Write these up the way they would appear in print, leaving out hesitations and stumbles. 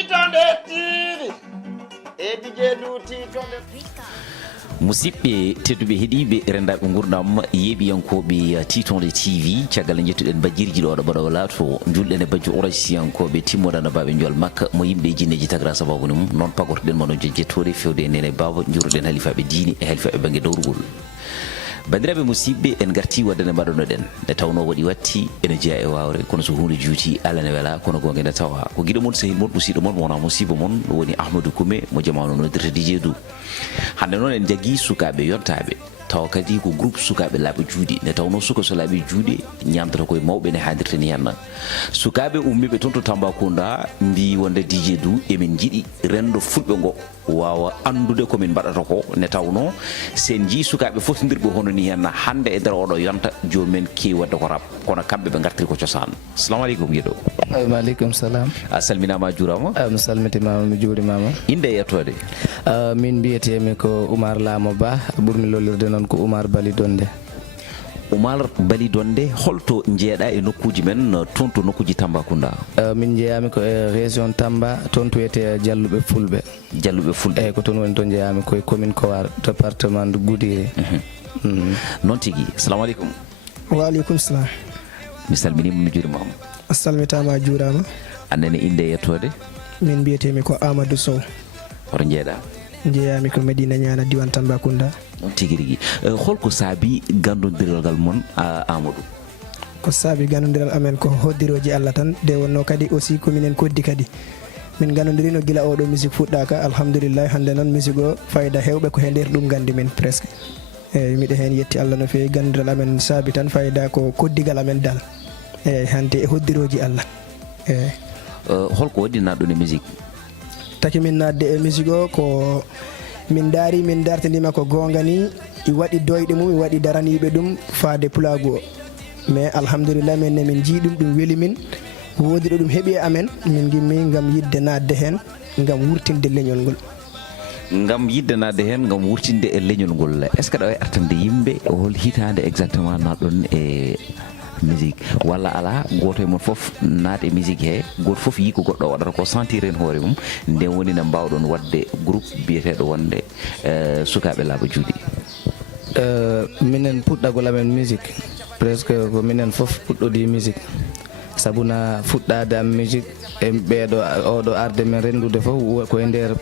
tiitonde tiiɗi e DJ Du tiitonde musidɓe tedduɓe heeɗiɓe rendaɓe gurdam yeeɓiyankoɓe titonde TV caggal jettuɗen bajirji ɗo ɗo laato julɗen e bajjo orasiyankoɓe timmoɗano baɓe jol makka mo yimɓe jinneji tagra sababune mum noon pagortoɗen mono jettode fewde nene baba juruɗen halifaɓe diine e halifaɓe banggue dawrugol bandiraɓe musidɓe en garti waddane mbaɗonoɗen nde tawno waɗi watti ene jeeya e wawre kono so hunde juuti Allah ne weela kono gonga nde tawa ko guiɗo moon sehil moon musidɗo moon wona musiba moon woni Ahmadou Koumé mo jamanu nodirta DJ Du hande noon en jagui sukaɓe yontaɓe taw kadi ko groupe sukaɓe laaɓa juuɗe nde tawno suka so laaɓi juuɗe ñamtata koye mawɓe ne hadirta ni henna sukaɓe ummiɓe toon to Tambacounda mbi wonde DJ Du emin jiiɗi rendo fulɓe ngo wawa andude komin mbaɗata ko ne tawno sen jii sukaɓe fotodirɓe hono ni henna hande e nder oɗo yonta jomumen kewi wadde ko rab kono kamɓe ɓe gartiri ko cosaan assalamu aleykum guiɗo waaleykum salam a salminama a juurama mi salmitimama mi juurimama inde e yettode min mbiyetemi ko Oumar Lamo Ba ɓurmi lollirde noon ko Oumar Bali Donde Oumar Bali Donde holto jeeɗa e nokkuji men toon to nokkuji Tambacounda min jeeyami ko e région Tamba toon to wiyete Jalluɓe Fulɓe eyyi ko toon woni to jeeyami koye commune Kowar département de Goudiri noon tigui assalamu aleykum waaleykum salam mi salminima mi juurimama a salmitama a juurama annene inde e yettode min mbiyetemi ko Amadou Sow hoto jeeɗa jeeyami ko Medina Ñana diwan Tambacounda noon tigui rigui holko saabi gandodiral ngal moon Amadou ko saabi gandodiral amen ko hoddiroji Allah tan de wonno kadi aussi kominen koddi kadi min gandodirino guila oɗo musique fuɗɗaka alhamdulillah hande noon musique o fayida hewɓe ko he nder ɗum gandi min presque eyyi miɗo hen yetti Allah no fewi gandodiral amen saabi tan fayida ko koddigal amen dal eyyi hande e hoddiroji Allah eyyi holko waɗi naɗɗon e musique taki min nadde e musique o ko min daari min dartidima ko gonga ni i waɗi doyɗe mum i waɗi daraniɓe ɗum faade pulagu o mais alhamdulillah min ne min jii ɗum weeli min woodi ɗo ɗum heeɓi e amen min gimmi gam yidde nadde hen gam wurtinde leñol ngol gam yidde nadde hen gam wurtinde e leñol ngol est ce que ɗa way artande yimɓe hol hitande exactement naɗɗon e musique walla ala goto e mon foof naat e musique he goto foof yi ko goɗɗo waɗata ko sentir en hoore mum nden woni ne mbawɗon wadde groupe biyeteɗo wonde sukaɓe laaɓa juuɗe minen puɗɗagol amen musique presque ko minen foof puɗɗodi musique sabuna fuɗɗade am musique e ɓeeɗo oɗo arde men rendude fof ko e nder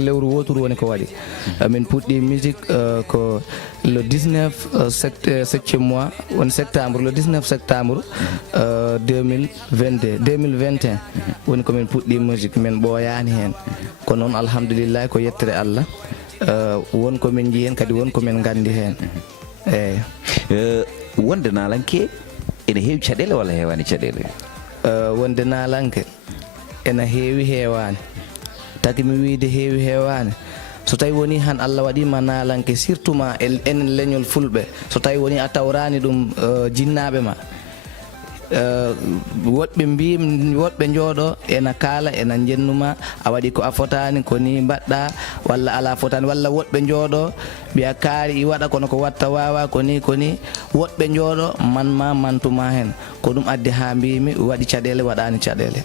lewru woturu woni ko waɗi min puɗɗi musique ko le 19 septième mois woni septembre le 19 septembre 2021 woni komin puɗɗi musique min ɓooyani hen ko noon alhamdulillah ko yettere Allah won komin jii hen kadi won komin gandi hen eyyi wonde nalanke ene heewi caɗele walla heewani caɗele wonde nalanke ene heewi heewani taki mi wiide heewi heewani so tawi woni han Allah waɗima nalanke surtout ma enen leñol fulɓe so tawi woni a tawrani ɗum jinnaɓe ma woɗɓe mbi woɗɓe jooɗo ena kaala ena jennuma a waɗi ko a fotani ko ni mbaɗɗa walla ala fotani walla woɗɓe jooɗo ɓiya kaari i waɗa kono ko watta wawa koni woɗɓe jooɗo manma mantuma hen ko ɗum addi ha mbimi waɗi caɗele waɗani caɗele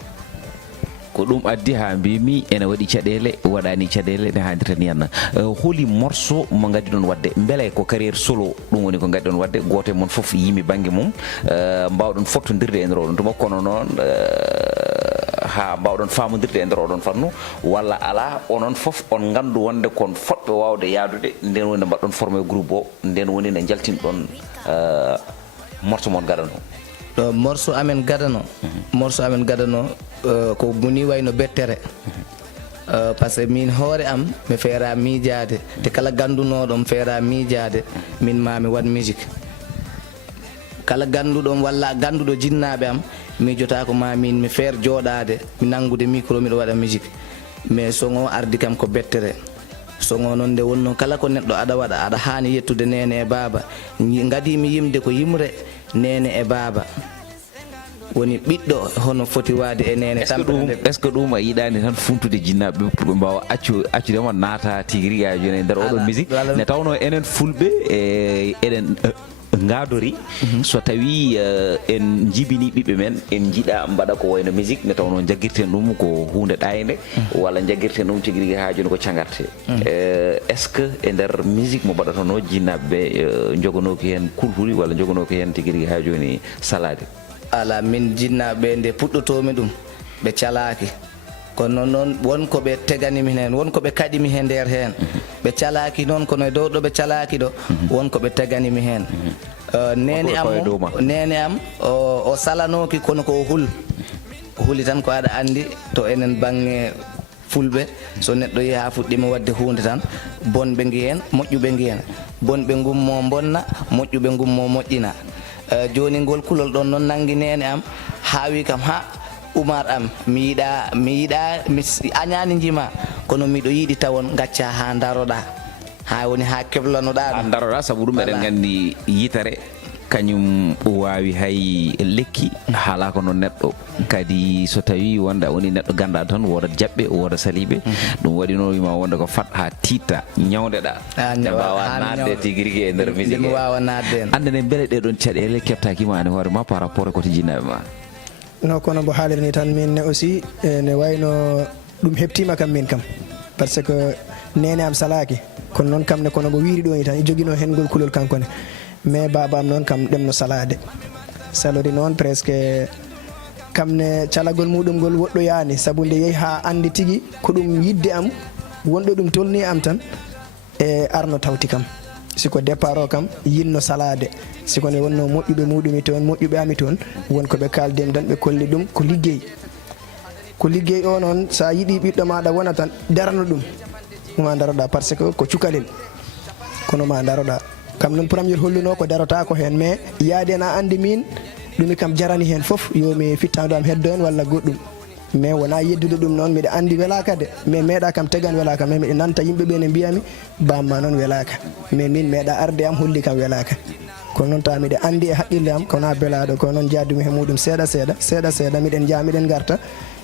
ko ɗum addi ha mbimi ene waɗi caɗele waɗani caɗele ne hadirta ni henna holi morceau mo gaddi ɗon wadde beele ko carriére solo ɗum woni ko gaddi ɗon wadde goto e moon foof yimi banggue mum mbawɗon fottodirde e nder oɗon tuma kono noon ha mbawɗon famodirde e nder oɗon fannu walla ala onon foof on gandu wonde kon fotɓe wawde yaadude nden woni ne mbaɗɗon formé groupe o nden woni ne jaltinɗon morceau moon gadano morceau amen gadano ko muni wayno bettere par ce que min hoore am mi feera miijade te kala gandunoɗo mi feera miijade min mami waɗ musique kala ganduɗo walla ganduɗo jinnaɓe am miijota ko ma min mi feer jooɗade mi nangude micro miɗo waɗa musique mais songo ardi kam ko bettere songo noon nde wonno kala ko neɗɗo aɗa waɗa aɗa hani yettude nene e baaba gadimi yimde ko yimre nene e baaba woni ɓiɗɗo hono foti wade e nene est ce que ɗum a yiɗani tan funtude jinnaɓe pour ɓe mbawa accudema naata tigui rigui joni e nder oɗon musique ne tawno enen fulɓe eɗen ngadori so tawi en jibini ɓiɓɓe men en jiiɗa mbaɗa ko wayno musique nde tawno jaggirten ɗum ko hunde ɗayde walla jaggirten ɗum tigui rigui ha joni ko cagarte est ce que e nder musique mo mbaɗatono jinnaɓeɓe jogonoki hen kulhuli walla jogonoki hen tigui rigui ha joni salade ala min jinnaɓe nde puɗɗotomi ɗum ɓe calaki kono noon wonko ɓe teganimin hen wonko ɓe kaɗimi hen nder hen ɓe calaki noon kono e dow ɗo ɓe calaki ɗo wonko ɓe teganimi hen nene am o salanoki kono ko huli tan ko aɗa andi to enen bangge fulɓe so neɗɗo yeehi ha fuɗɗima wadde hunde tan bonɓe guiyen moƴƴuɓe guiyen bonɓe gummo bonna moƴƴuɓe gummo moƴƴina joni ngol kulol ɗon noon nangui nene am haawi kam ha Oumar am mi yiɗa mi añani jima kono miɗo yiiɗi tawon gacca ha daroɗa ha woni ha keblanoɗa ha daroɗa saabu ɗum eɗen gandi yitare kañum wawi hay lekki haala ko noon neɗɗo kadi so tawi wonda woni neɗɗo ganduɗa tan wodat jaɓɓe woda saliɓe ɗum waɗi noon wima wonda ko fat ha titta ñawdeɗa ne mbawa nadde tigui rigui e nder musique mi wawa nadde en andene beele ɗeɗon caɗele keftakima ane hoorema par rapport e koto jinnaɓe ma no kono mbo haalirni tan min ne aussi ne wayno ɗum heptima kam min kam par ce que nene am salaki kono noon kam ne kono mbo wiiri ɗo ni tan joguino hen ngol kulol kankone mais babam noon kam ɗemno salade salori noon presque kam ne calagol muɗum ngol woɗɗoyani saabu nde yeehi ha andi tigui ko ɗum yidde am wonɗo ɗum tolni am tan e arno tawti kam siko départ o kam yinno salade siko ne wonno moƴƴuɓe muɗumi toon moƴƴuɓe ami toon wonko ɓe kalden tan ɓe kolli ɗum ko liggey o noon sa yiiɗi ɓiɗɗo maɗa wona tan darano ɗum ma daroɗa par ce que ko cukalel kono ma daroɗa kam noon premier holluno ko darota ko hen mais yaade na andi min ɗumi kam jarani hen foof yomi fittadu am heddo hen walla goɗɗum mais wona yeddude ɗum noon miɗa andi welaka de mais meeɗa kam tegan welaka mais miɗa nanta yimɓeɓe ne mbiyami bamma noon welaka mais min meeɗa arde am holli kam welaka kono noon tawa miɗa andi e haqqille am kona belaɗo kono noon jaadumi he muɗum seeɗa miɗen jaa miɗen garta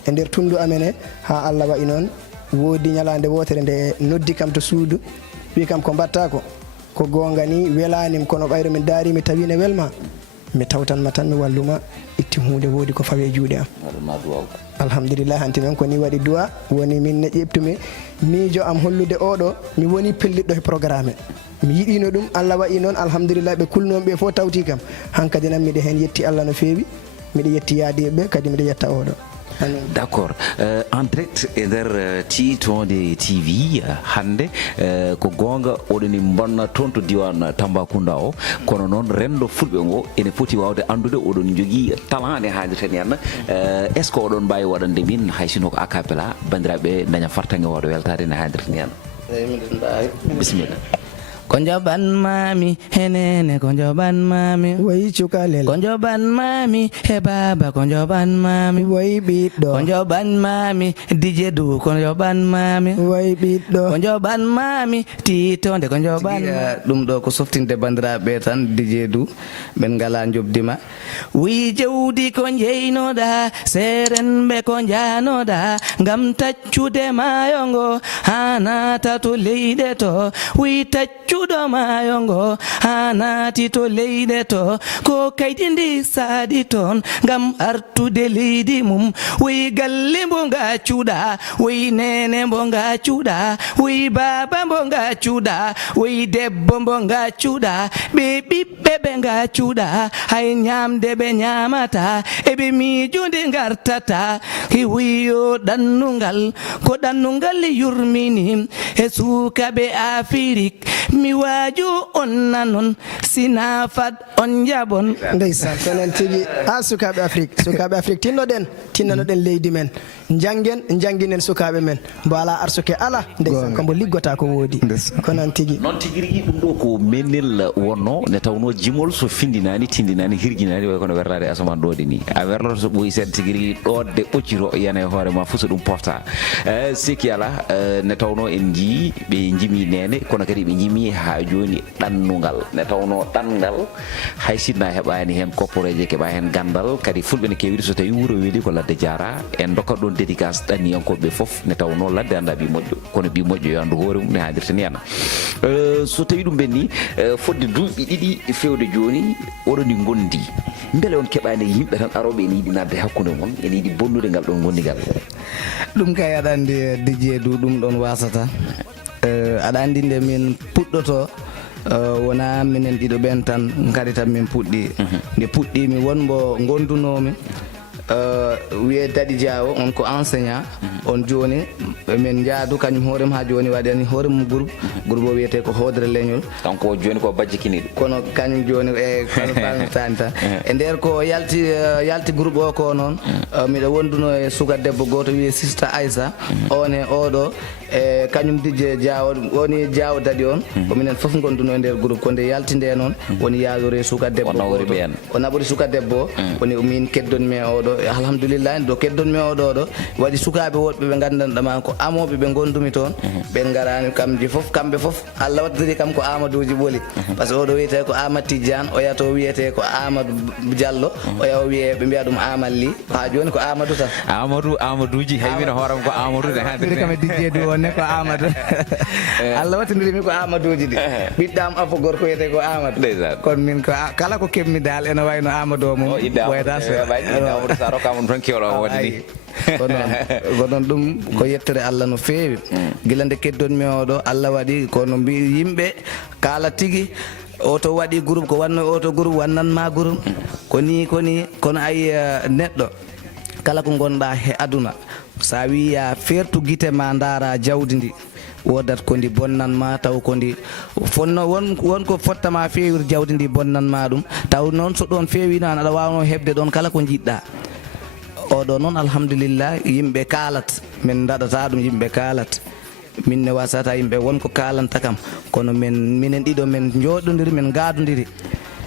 e nder tundu amen he ha Allah waɗi noon woodi ñalande wotere nde noddi kam to suudu wi kam ko mbatta ko gonga ni welanim kono ɓayro min daari mi tawi ne welma mi tawtanma tan mi walluma itti hunde woodi ko fawe juuɗe am alhamdulillah hanti men ko ni waɗi duwa woni min ne ƴeɓtumi miijo am hollude oɗo mi woni pelliɗɗo e programme mi yiɗino ɗum Allah waɗi noon alhamdulillah ɓe kulnoɓe ɓe fof tawti kam hankkadi nan miɗa hen yetti Allah no feewi miɗa yetti yaadiɓe kadi miɗa yetta oɗo d' accord en direct e nder Titonde TV hande ko gonga oɗoni bonna toon to diwan Tambacounda o kono noon rendo fulɓe ngo ene foti wawde andude oɗon jogui talent nde haalirten henna est ce que oɗon mbawi waɗande min hay sino ko acapella bandiraɓe daña fartange wawde weltade ne haalirten henna miɗen mbawi bisimilla ko jaɓan mami henene ko jaɓan mami wayi cukalel ko jaɓan mami he baba ko jaɓan mami wayi ɓiɗɗo ko jaɓan mami dije du ko jaɓan mami wayi ɓiɗɗo ko jaɓan mami Titonde ko jaɓan ɗum ɗo ko softinde bandiraɓe tan dije du ɓen ngala jobdima wi jewdi ko jeynoɗa serenɓe ko janoɗa gam taccude mayo ngo ha nata to leyɗe to wi taccuɗo mayo ngo ha naati to leyɗe to ko kaydi ndi saadi toon gam artude leydi mum wi galle mbo gaccuɗa wi nene mbo gaccuɗa wi baba mbo gaccuɗa wi debbo mbo gaccuɗa ɓe ɓiɓɓe ɓe gaccuɗa hay ñamde ɓe ñamata eɓe miijude gartata wiyo ɗannungal ko ɗannungal yurmini e sukaɓe Afrique mi waaju on nanon sina fad on jabon ndeysan konen tigi ha sukaɓe Afrique tinnoɗen leydi men jangguinen sukaɓe men mbo ala arsuke ala ndeysan kombo liggota ko woodi konon tigi noon tigi rigui ɗum ɗo ko menel wonno ne tawno jimol so findinani tindinani hirjinani way kono werlade asaman ɗoɗe ni a werloto so ɓooyi seeɗa tigi rigui ɗodde ɓoccito yana e hoorema fo so ɗum pofta sikki ala ne tawno en jii ɓe jimi nene kono kadi ɓe jimi ha joni ɗannungal ne tawno ɗanngal hay sinno a heɓani hen kopporeje keɓa hen gandal kadi fulɓe ne kewiri so tawi wuuro weeli ko ladde ladde jara en dokka ɗon dédicace ɗanniyankoɓe fof ne taw noon ladde anda bi moƴƴo kono bi moƴƴo yo andu hoore mum ne haadirta ni yana so tawi ɗum ɓenni fodde duuɓi ɗiɗi fewde joni oɗoni gondi beele on keɓani yimɓe tan aroɓe ene yiiɗi nadde hakkude mon ene yiiɗi bonnude ngal ɗon gondigal ɗum kay aɗa andi Didier du ɗum ɗon wasata aɗa andi nde min puɗɗoto wona minen ɗiɗo ɓen tan kadi tan min puɗɗi nde puɗɗimi wonmo gondunomi wiye Dadi Diawo on ko enseignant on joni min jaadu kañum hoorem ha joni waɗani hooremum groupe o wiyete ko Hoodre Leñol kanko joni ko bajji kiniɗo kono kañum joni e kono famtani tan e nder ko yalti groupe o ko noon miɗo wonduno e suka debbo goto wiye Sista Aissa on e oɗo e kañum Didier Diawo woni Diawo Dadi on ko minen foof gonduno e nder groupe ko nde yalti nde noon woni yaadore suka debbo o naɓori suka debbo woni min keddonmi e oɗo alhamdulillah do keddonmi oɗo ɗo waɗi sukaɓe woɗɓe ɓe gandanɗama ko amoɓe ɓe gondumi toon ɓen garani kamɓe foof Allah waddiri kam ko Amadouji ɓooli par ce que oɗo wiyete ko Amadou Tidiane o yato wiyete ko Amadou Diallo o yaw wiye ɓe mbiya ɗum Amadou Ly ha joni ko Amadou tan Amadouji haymino hooram ko Amadou de hande kam Didier du wonne ko Amadou Allah wattidirimi ko Amadouji ɗi ɓiɗɗam afo gorko wiyete ko Amadou kono min ko kala ko kebmi dal ene wayno Amadou o mum wayata kamon tan kewɗo waɗini ko noon ɗum ko yettere Allah no feewi gila nde keddonmi oɗo Allah waɗi kono mbi yimɓe kala tigui oto waɗi groupe ko wanno oto groupe wannanma groupe koni kono ayi neɗɗo kala ko gonɗa he aduna sa wi ya fertu guite ma daara jawdi ndi wodat ko ndi bonnanma taw ko ndi fonno wonko fottama fewir jawdi ndi bonnanma ɗum taw noon so ɗon fewino an aɗa wawno hebde ɗon kala ko jiɗɗa oɗo noon alhamdulillah yimɓe kalat min daɗata ɗum yimɓe kalat min ne wasata yimɓe wonko kalanta kam kono minen ɗiɗo min jooɗodiri min gadodiri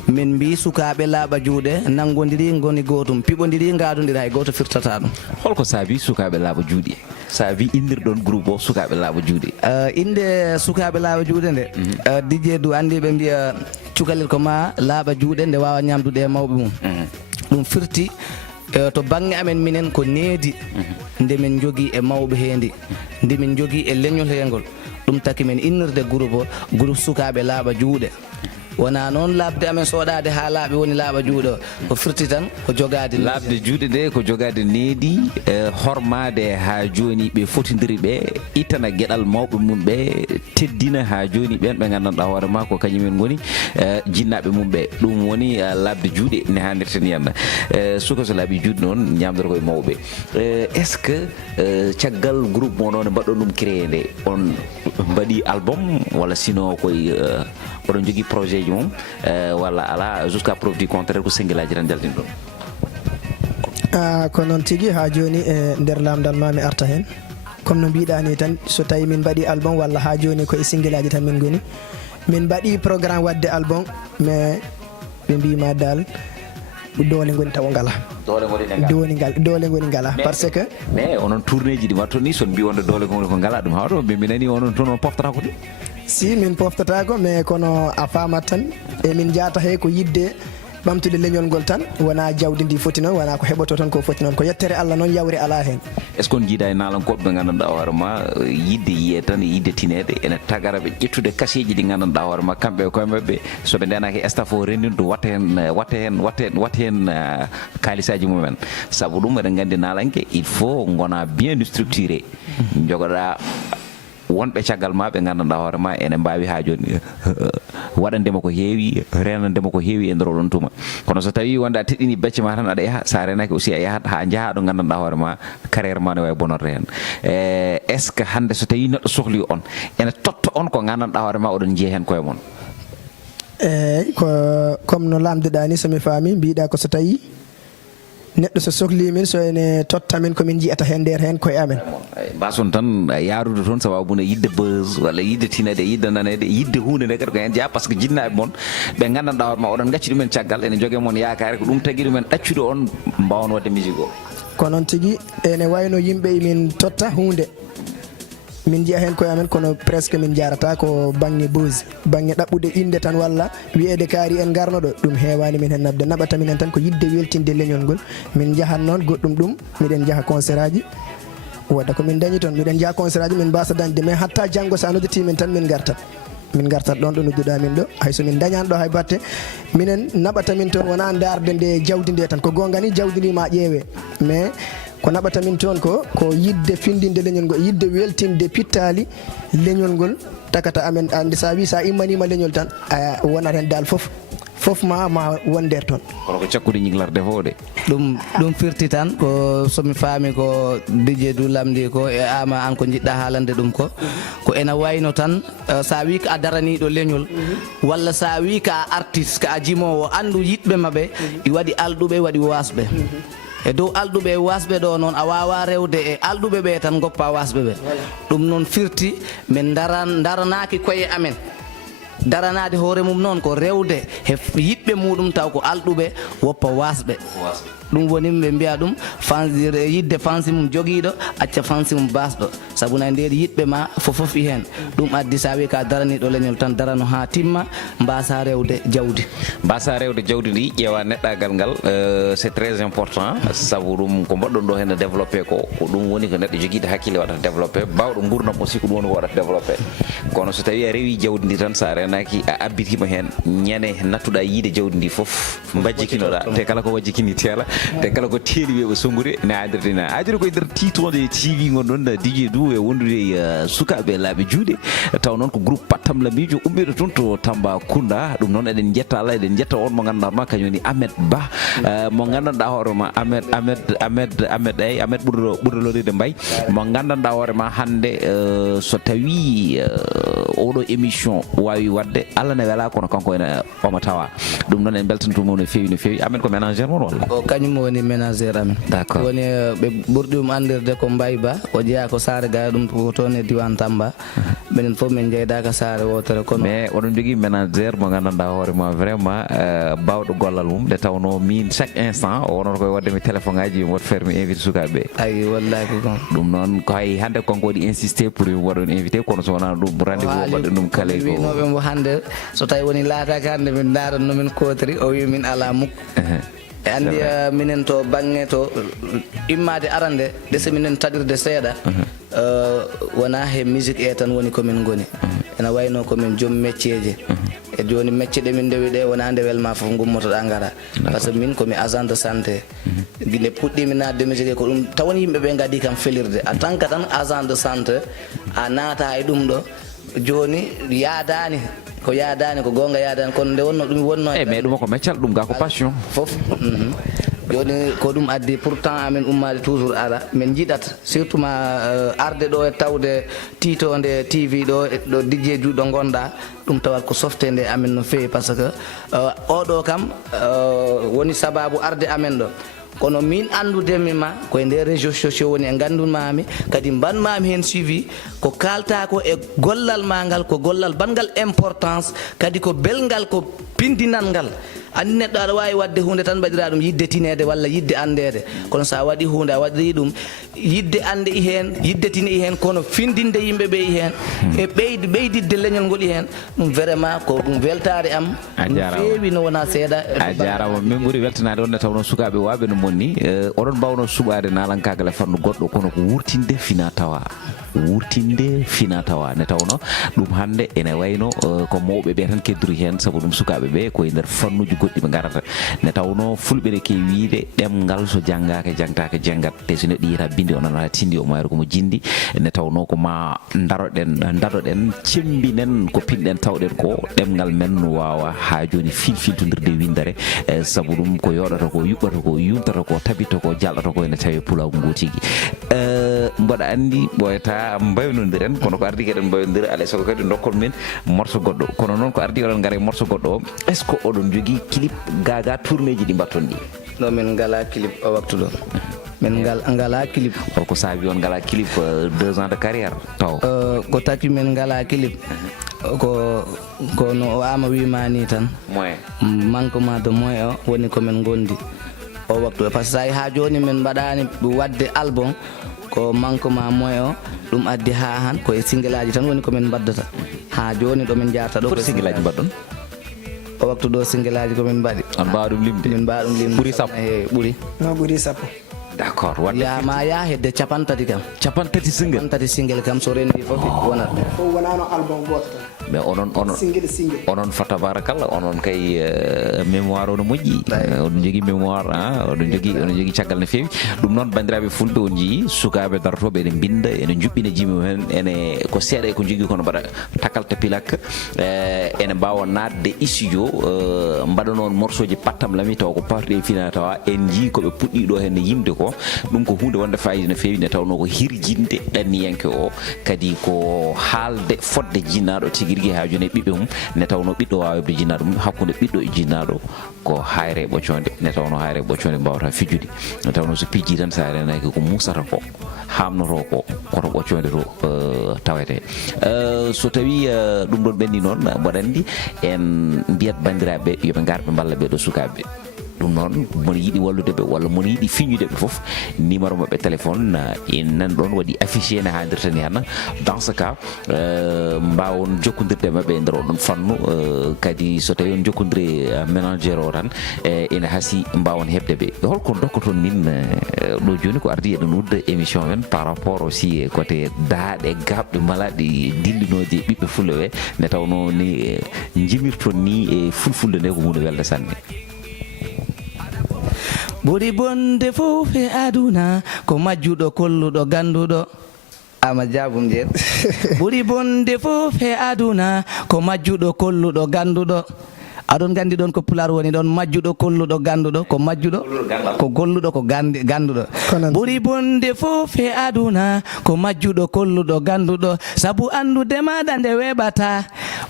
min mbi sukaɓe laaɓa juuɗe nangodiri goni gotum piɓodiri gadodiri hay goto firtata ɗum holko saabi sukaɓe laaɓa juuɗe saabi indirɗon groupe o sukaɓe laaɓa juuɗe inde sukaɓe laaɓa juuɗe nde Didier du andi ɓe mbiya cukalel ko ma laaɓa juuɗe nde wawa ñamdude e mawɓe mum ɗum firti to bange amen minen ko needi nde min jogui e mawɓe hendi nde min jogui e leñol hengol ɗum taki men innirde groupe sukaɓe laaɓa juuɗe wona noon labde amen soɗade ha laaɓe woni laaɓa juuɗe o ko firti tan ko jogade labde juuɗe nde ko jogade needi hormade ha joni ɓe fotidiri ɓe ittana gueɗal mawɓe mum ɓe teddina ha joni ɓen ɓe gandanɗa hoorema ko kañumen goni jinnaɓe mum ɓe ɗum woni labde juuɗe ne hannirta ni henna suka so laaɓi juuɗe noon ñamdata koye mawɓe est ce que caggal groupe mo noon mbaɗɗon ɗum créé nde on mbaɗi album walla sino koye oɗon jogui projet ji mum walla ala jusqu'à preuve du contraire ko singilaji tan jaltin ɗon ko noon tigui ha joni e nder lamdal ma mi arta hen comme no mbiɗani tan so tawi min mbaɗi album walla ha joni koye singilaji tan min goni min mbaɗi programme wadde album mais ɓe mbima dal doole goni taw ngala doole goni ngala par ce que mais onon tourné ji ɗi watto ni son mbi wonde doole goni ko ngala ɗum hawɗo mi nani onon toon on poftata ko de si min poftatako mais kono a famat tan e min jata he ko yidde ɓamtude leñol ngol tan wona jawdi ndi foti noon wona ko heɓoto tan ko foti noon ko yettere Allah noon yawri ala hen est ce que on jiida e nalankoɓe ɓe gandanɗa hoorema yidde yiye tan e yidde tinede ene tagara ɓe ƴettude kaseji ɗi gandanɗa hoorema kamɓe koye mabɓe soɓe ndenaki staff o rendindu watta hen kalisaji mumen saabu ɗum eɗen gandi nalanke il faut gona bien structuré jogoɗa wonɓe caggal ma ɓe gandanɗa hoorema ene mbawi ha joni waɗandema ko heewi renandema ko heewi e nder oɗon tuma kono so tawi wonde a teɗɗini becce ma tan aɗa yaaha sa renaki aussi a yahat ha jaaha ɗo gandanɗa hoorema carriére ma ne wawi bonorde hen est ce que hande so tawi neɗɗo sohli on ene totta on ko gandanɗa hoorema oɗon jiiya hen koye moon eyyi ko comme no lamdeɗa ni somi faami mbiɗa ko so tawi neɗɗo so sohli min so ene totta min komin jiyata hen nder hen koye amen mbason tan yarude toon sawabune yidde buzz walla yidde tinede yidde nanede yidde hunde nde kadi ko hen jeeya par ce que jinnaɓe moon ɓe gandanɗa hoorema oɗon gacci ɗumen caggal ene jogui moon yakare ko ɗum tagui ɗumen ɗaccude on mbawan wadde musique o ko noon tigui ene wayno yimɓe min totta hunde min jiya hen koye amen kono presque min jarata ko bange bose bange ɗaɓɓude inde tan walla wiyede kaari en garno ɗo ɗum heewani min hen nabde naɓata minen tan ko yidde weltinde leñol ngol min jahan noon goɗɗum ɗum miɗen jaaha concert aji wadda ko min dañi toon miɗen jaaha concert aji min mbasa dañde mais hatta janggo sa nodditimin tan min gartat ɗon ɗo nodduɗa min ɗo hayso min dañani ɗo hay batte minen naɓata min toon wona darde nde jawdi nde tan ko gonga ni jawdi ndi ma ƴeewe mais ko naɓata min toon ko yidde findinde leñol ngol yidde weltinde pittali leñol ngol takata amen andi sa wi sa immanima leñol tan a wonat hen dal fof ma won nder toon kono ko cakkude ñiglarde fo de ɗum firti tan ko somi faami ko DJ du lamdi ko e ama an ko jiɗɗa haalande ɗum ko ena wayno tan sa wi ko a daraniɗo leñol walla sa wi ko a artiste ko a jimowo andu yiɗɓe maɓe i waɗi alɗuɓe waɗi wasɓe e dow alɗuɓe e wasɓe ɗo noon a wawa rewde e alɗuɓe ɓe tan goppa wasɓe ɓe ɗum noon firti min daranaki koye amen daranade hoore mum noon ko rewde e yiɗɓe muɗum taw ko alɗuɓe woppa wasɓe ɗum woni ɓe mbiya ɗum yidde fansi mum joguiɗo acca fansi mum basɗo saabu na nder yiɗɓe ma fofof i hen ɗum addi sa wi ka daraniɗo leñol tan darano ha timma mbasa rewde jawdi ndi ƴeewa neɗɗagal ngal c'est très important saabu ɗum ko mbaɗɗon ɗo hen développé ko ɗum woni ko neɗɗo joguiɗo hakkille waɗata développé bawɗo gurdam aussi ko ɗum woni ko waɗata développé kono so tawi a rewi jawdi ndi tan sa renaki a abbitima hen ñande nattuɗa yiide jawdi ndi foof bajjikinoɗa te kala ko wajjikini teela te kala ko teeli weɓe songude ne adirtina adiri koye nder titonde TV gonɗon DJ du e wondude sukaɓe laaɓe juuɗe taw noon ko groupe Pattam Lamijo ummiɗo toon to Tambacounda ɗum noon eɗen jetta Allah eɗen jetta on mo ganduɗa ma kañum woni Ahmed Ba mo gandanɗa hoorema Ahmed ɓurɗolode mbay mo gandanɗa hoorema hande so tawi oɗo émission wawi wadde Allah ne wela kono kanko ene omo tawa ɗum noon en beltantumo no fewi Ahmed ko ménagére mon walla o kañum woni ménagére amen d'accord woni ɓe ɓurɗi ɗum andirde ko Mbaye Ba o jeeya ko saare ga ɗum ko toon e diwan Tamba minen fof min jeydaka saare wotere kono mais oɗon jogui ménagére mo gandanɗa hoorema vraiment bawɗo gollal mum nde tawno min chaque instant o wonoto koye waddemi téléphone ngaji mi woto faire mi invité sukaɓe ayi wallahi ko gon ɗum noon ko hay hande konko waɗi insisté pour mi waɗon invité kono so wona ɗum rendez-vous mbaɗɗo ɗum kala ko winoɓe mo hande so tawi woni laataki hande min daranno min kotri o wi min ala mukko e andi minen to bange to immade arande ɗese minen taɗirde seeɗa wona he musique e tan woni komin goni ena wayno komin joom métier je e joni métier ɗe min dewi ɗe wona nde welma foof gummotoɗa gara par ce que min komi agent de santé guine puɗɗimi nadde musique e ko ɗum tawon yimɓeɓe gadi kam felirde a tant que tan agent de santé a naata e ɗum ɗo joni yaadani ko gonga yaadani kono nde wonno ɗum wonno mais ɗum ko meccal ɗum ga ko passion fof joni ko ɗum addi pourtant amin ummade toujours ara min jiɗata surtout ma arde ɗo e tawde titonde TV ɗo DJ du ɗo gonɗa ɗum tawat ko softede amin no fewi par ce que oɗo kam woni sababu arde amen ɗo kono min andudemi ma koye nder réseaux sociaux woni e gandumami kadi mbanmami hen suivi ko kalta ko e gollal ma ngal ko gollal bangal importance kadi ko belgal ko pindinal ngal andi neɗɗo aɗa wawi wadde hunde tan mbaɗira ɗum yidde tinede walla yidde andede kono sa waɗi hunde a waɗiri ɗum yidde ande i hen yidde tine i hen kono findinde yimɓeɓe i hen e ɓeydidde leñol ngol i hen ɗum vraiment ko ɗum weltare am ɗum feewi no wona seeɗa a jarama min ɓuuri weltanade on nde tawno sukaɓe waɓe no monni oɗon mbawno suɓade nalankagal e fannu goɗɗo kono ko wurtinde fina tawa ne tawno ɗum hande ene wayno ko mawɓe ɓe tan keddori hen saabu ɗum sukaɓe ɓe koye nder fannuji goɗɗi ɓe garata ne tawno fulɓe ne kewi wiide ɗemgal so janggaka jangtaka janggat te so neɗɗo yiyata bindi o nana tindi o mayro komo jindi ne tawno ko ma daɗoɗen cembinen ko pinɗen tawɗen ko ɗemgal men no wawa ha joni filtodirde windere saabu ɗum ko yoɗata ko yuɓɓata ko yumtata ko tabita ko jalɗata ko ene tawi pulaw ngo tigui mboɗa andi ɓoyata mbaynodiren kono ko ardi keɗen mbaynodira alay sago kadi dokkol min morceau goɗɗo kono noon ko ardi oɗon gaare morceau goɗɗo o est ce que oɗon jogui clip gaga tourné ji ɗi mbatton ɗi non min ngala clip o waktu ɗo min ngala clip ko saabi on ngala clip 2 ans de carrière taw ko taki min ngala clip ko no ama wimani tan moyen manquement de moyen o woni komin gondi o waktu par ce que ha joni min mbaɗani wadde album ko manquement moyen o ɗum addi ha han koye single aji tan woni komin baddata ha joni ɗo min jarta ɗo pour single aji mbaɗɗon o waktu ɗo single aji komin mbaɗi on mbawa ɗum limde min mbawa ɗum limde ɓuuri sappo ɓuuri no ɓuuri sappo d'accord wadde ma ya hedde capantati kam capantati single capantati single kam so rendi fof wonat fof wonano album goto tan mais onon fa tabarakallah onon kay mémoire ono moƴƴi oɗon jogui mémoire oɗon jogui caggal no fewi ɗum noon bandiraɓe fulɓe on jii sukaɓe darotoɓe ene binda ene juɓɓina jimumen ene ko seeɗa ko jogui kono mbaɗa takalta pilak ene mbawa nadde studio mbaɗa noon morceau ji pattam lami taw ko parɗe fina tawa en jii koɓe puɗɗi ɗo henne yimde ko ɗum ko hunde wonde fayida no fewi ne tawno ko hirjinde ɗanniyanke o kadi ko haalde fodde jinnaɗo tigui rigui ha joni ɓiɓɓe mum ne tawno ɓiɗɗo wawa hebde jinnaɗo mum hakkude ɓiɗɗo e jinnaɗo ko hayre ɓoccode ne tawno hayre ɓoccode mbawata fijude ne tawno so pijji tan sa renaki ko musata ko hamnoto ko koto ɓoccode to tawete so tawi ɗum ɗon ɓenni noon mboɗa andi en mbiyat bandiraɓe yooɓe garɓe mballa ɓeɗo sukaɓe ɗum noon mono yiiɗi walludeɓe walla mono yiiɗi fiñudeɓe foof numéro maɓɓe téléphone in nan ɗon waɗi affiché ne haadirta ni han dans ce cas mbawon jokkodirde maɓɓe e nder oɗon fannu kadi so tawi on jokkodiri ménagére o tan ene haasi mbawon hebde ɓe holko dokkaton min ɗo joni ko ardi eɗen wudda émission men par rapport aussi e côté daaɗe gabɗe malaɗe dillinoje ɓiɓɓe fulla ɓe ne tawno ni jimirton ni e fulfulde nde ko hunde welde sanne ɓuri bonde fof e aduna ko majjuɗo kolluɗo ganduɗo ama jabum jeen ɓuri bonde fof e aduna ko majjuɗo kolluɗo ganduɗo aɗon gandi ɗon ko pular woni ɗon majjuɗo kolluɗo ganduɗo ko majjuɗo ko golluɗo ko ganduɗo ɓuri bonde fof e aduna ko majjuɗo kolluɗo ganduɗo saabu andude maɗa nde weɓata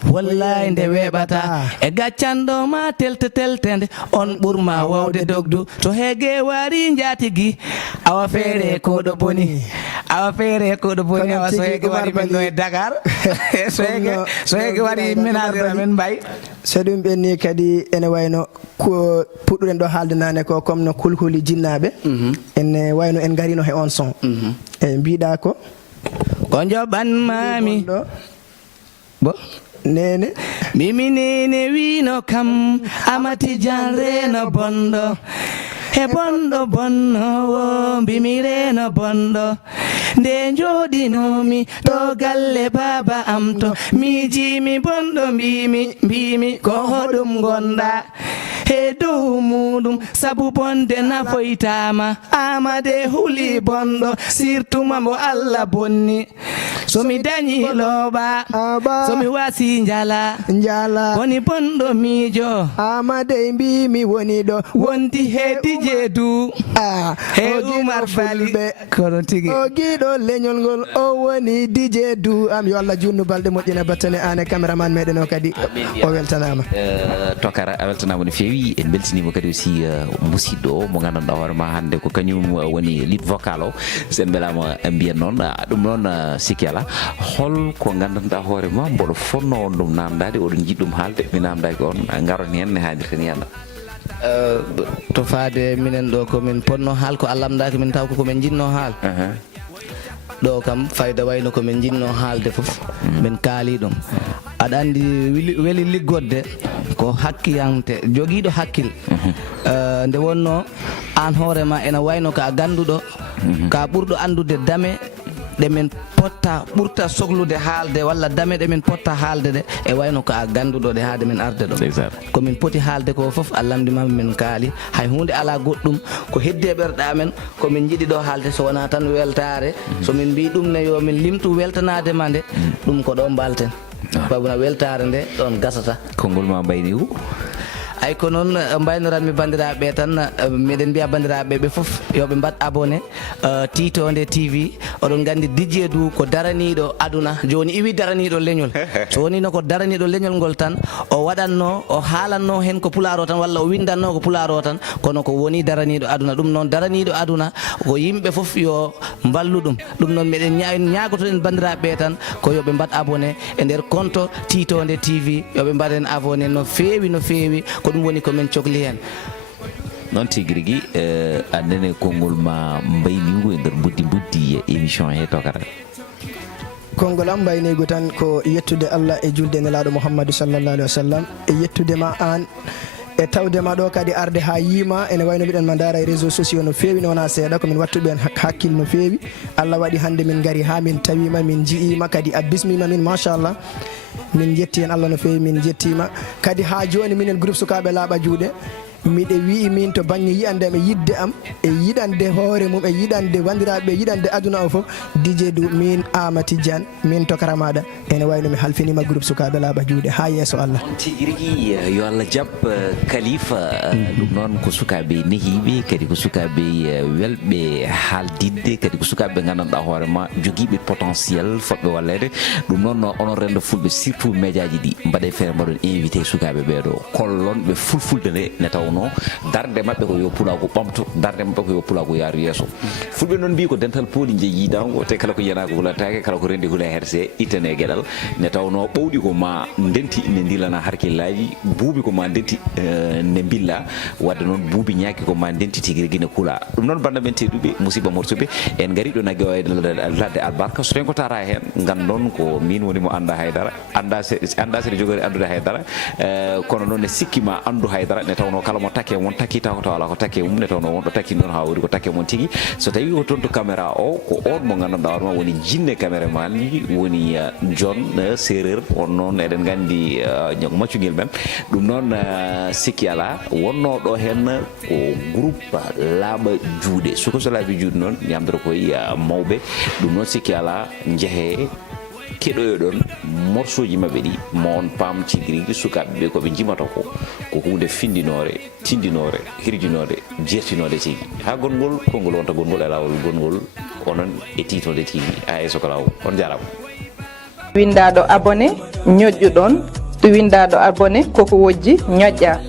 wallahi nde weɓata e gaccanɗo ma teltende on ɓurma wawde dogdu to heege wari jatigui awa feere koɗo boni awa feere koɗo boni awa so heege wari men ɗo e Dakar so heege wari ménagére men mbay so ɗum ɓenni kadi ene wayno ko puɗɗuɗen ɗo haalde nane ko comme no kulhuli jinnaɓe ene wayno en garino he on son e mbiɗa ko joɓanmami bo nene mimi nene wino kam amati janreno bondo he bonɗo bonnowo mbimireno bonɗo nde joɗinomi ɗo galle baba am to mijimi bonɗo mbimi ko hoɗum gonɗa he dow muɗum sabu bonde nafoytama amade huuli bonɗo sirtuma mo Allah bonni somi dañi looɓa somi wasi njala woni bonɗo miijo amade mbimi woni ɗo wonti he dijedu he Umar Bali kono tigi o giɗo leñol ngol o woni dijedu am yo Allah junnu balɗe moƴƴina battane ane caméraman meɗen o kadi o weltanama tokara a weltanama no fewi en beltinima kadi aussi musidɗo o mo gandanɗa hoorema hande ko kañum woni lead vocal o sen belama mbiyen noon ɗum noon sikki ala holko gandanɗa hoorema mboɗo fonno on ɗum namdade oɗon jiɗɗum haalde mi namdaki on garon hen ne haadirta ni henna to faade minen ɗo komin ponno haal ko allamdaki min taw ko komin jinno haal ɗo kam fayda wayno komin jinno haalde foof min kaali ɗum aɗa andi weli liggodde ko hakkiyante joguiɗo hakkil nde wonno an hoorema ena wayno ka ganduɗo ka ɓurɗo andude dame ɗe min potta ɓurta sohlude haalde walla dame ɗe min potta haalde ɗe e wayno ko a ganduɗo ɗe haade min arde ɗo komin poti haalde ko foof allamdimami min kaali hay hunde ala goɗɗum ko heddi e ɓerɗa men komin jiiɗi ɗo haalde so wona tan weltare somin mbi ɗum ne yo min limtu weltanadema nde ɗum ko ɗo mbalten babuna weltare nde ɗon gasata konngol ma mbayni hu ay ko noon mbaynoranmi bandiraɓe tan miɗen mbiya bandiraɓe ɓe foof yoɓe mbat abonné Titonde TV oɗon gandi dijedu ko daraniɗo aduna joni iwi daraniɗo leñol so wonino ko daraniɗo leñol ngol tan o waɗanno o haalanno hen ko pularo tan walla o windanno ko pularo tan kono ko woni daraniɗo aduna ɗum noon daraniɗo aduna ko yimɓe foof yo mballu ɗum noon miɗen ñagotoɗen bandiraɓe tan ko yoɓe mbat abonné e nder compte Titonde TV yoɓe mbaɗen abonné no fewi ko ɗum woni komin cohli hen non tigirigi andene kongol ma mbaynigo e nder buddi émission he tokara konngol am mbaynigo tan ko yettude Allah e julde nelaɗo Muhammadu sallallahu alaihi wasallam e yettude ma an e tawde ma ɗo kadi arde ha yima ene wayno mbiɗen ma daara e réseaux sociaux no feewi ne wona seeɗa komin wattuɓe en hakkille no feewi Allah waɗi hande min gari ha min tawima min jiima kadi a bismima min machallah min jetti hen Allah no feewi min jettima kadi ha joni minen groupe sukaɓe laaɓa juuɗe miɗe wi min to banggue yiyande am e yidde am e yiɗande hoore mum e yiɗande wandiraɓe yiɗande aduna o foof DJ Du min Amati Diane min tokara maɗa ene wayno mi halfinima groupe sukaɓe laaɓa juuɗe ha yesso Allah tigi rigui yo Allah jaab Khalifa ɗum noon ko sukaɓe nehiɓe kadi ko sukaɓe welɓe haaldidde kadi ko sukaɓe gandanɗa hoorema joguiɓe potentiel fotɓe wallede ɗum noon onon rendo fulɓe surtout médiaji ɗi mbaɗe feere mbaɗon invité sukaɓe ɓeɗo kollonɓe fulfulde nde ne taw darde mabɓe ko yo pulago ɓamto darde mabɓe ko yo pulago yaaru yesso fulɓe noon mbi ko dental pooli jeeyidango te kala ko yanako hulatake kala ko rendi hula herse ittane gueɗal ne tawno ɓowɗi ko ma ndenti ne dilana harkillaji buubi ko ma ndenti ne billa wadde noon buubi ñaaki ko ma ndenti tigui rigui ne kuula ɗum noon banda men tedduɓe musidɓe morsuɓe en gari ɗo nagge wayde ladde albarka so tawi ko tara hen gandon ko min woni mo anda haydara anda seɗe jogori andude haydara kono noon ne sikkima andu haydara ne tawno kala mo takke mon takki taw to ala ko takke mum ne tawno wonɗo takki noon ha wori ko takke mon tigui so tawi o toon to caméra o ko on mo gandanɗa hoorema woni jinne caméraman woni John Séreur on noon eɗen gandi maccugel men ɗum noon sikki ala wonno ɗo hen ko groupe laaɓa juuɗe suko so laaɓi juuɗe noon ñamdata koye mawɓe ɗum noon sikki ala jeehe keɗoyo ɗon morceau ji mabɓe ɗi mo on paam tigui sukaɓe ɓe koɓe jimata ko hunde findinore tindinore hirjinode jertinode tigui ha gongol konngol wonta gongol e lawol gongol onon e titode tigui a so ko law on jarama windaɗo abonné ñoƴƴuɗon to windaɗo abonné koko wojji ñoƴƴa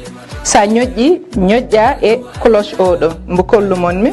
sa ñoƴƴi ñoƴƴa e cloche oɗo mbo kollumon mi